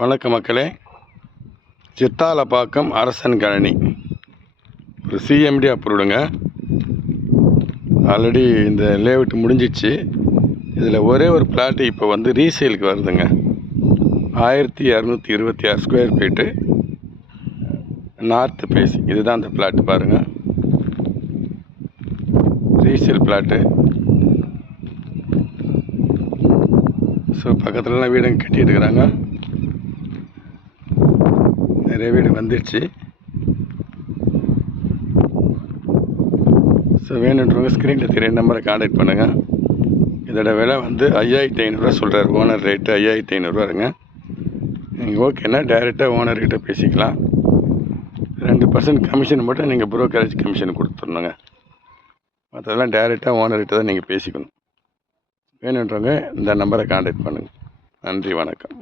வணக்கம் மக்களே. சித்தாலப்பாக்கம் அரசன் காலனி ஒரு சிஎம்டி அப்ரூவ்டுங்க. ஆல்ரெடி இந்த லேஅவுட் முடிஞ்சிச்சு. இதில் ஒரே ஒரு பிளாட்டு இப்போ வந்து ரீசேலுக்கு வருதுங்க. 1226 ஸ்கொயர் ஃபீட்டு, நார்த்து பேஸ். இதுதான் அந்த பிளாட்டு பாருங்கள், ரீசேல் பிளாட்டு. ஸோ பக்கத்துலலாம் வீடுங்க கட்டிட்டு இருக்கிறாங்க. நிறைய வீடு வந்துடுச்சு. ஸோ வேணுன்றவங்க ஸ்க்ரீனில் தெரிய நம்பரை கான்டாக்ட் பண்ணுங்கள். இதோட விலை வந்து 5500 சொல்கிறார். ஓனர் ரேட்டு 5500 நீங்கள் ஓகேன்னா டைரெக்டாக ஓனர்கிட்ட பேசிக்கலாம். 2% கமிஷன் மட்டும் நீங்கள் ப்ரோக்கரேஜ் கமிஷன் கொடுத்துடணுங்க. மற்றதெல்லாம் டைரெக்டாக ஓனர்கிட்ட தான் நீங்கள் பேசிக்கணும். வேணுன்றவங்க இந்த நம்பரை கான்டாக்ட் பண்ணுங்கள். நன்றி, வணக்கம்.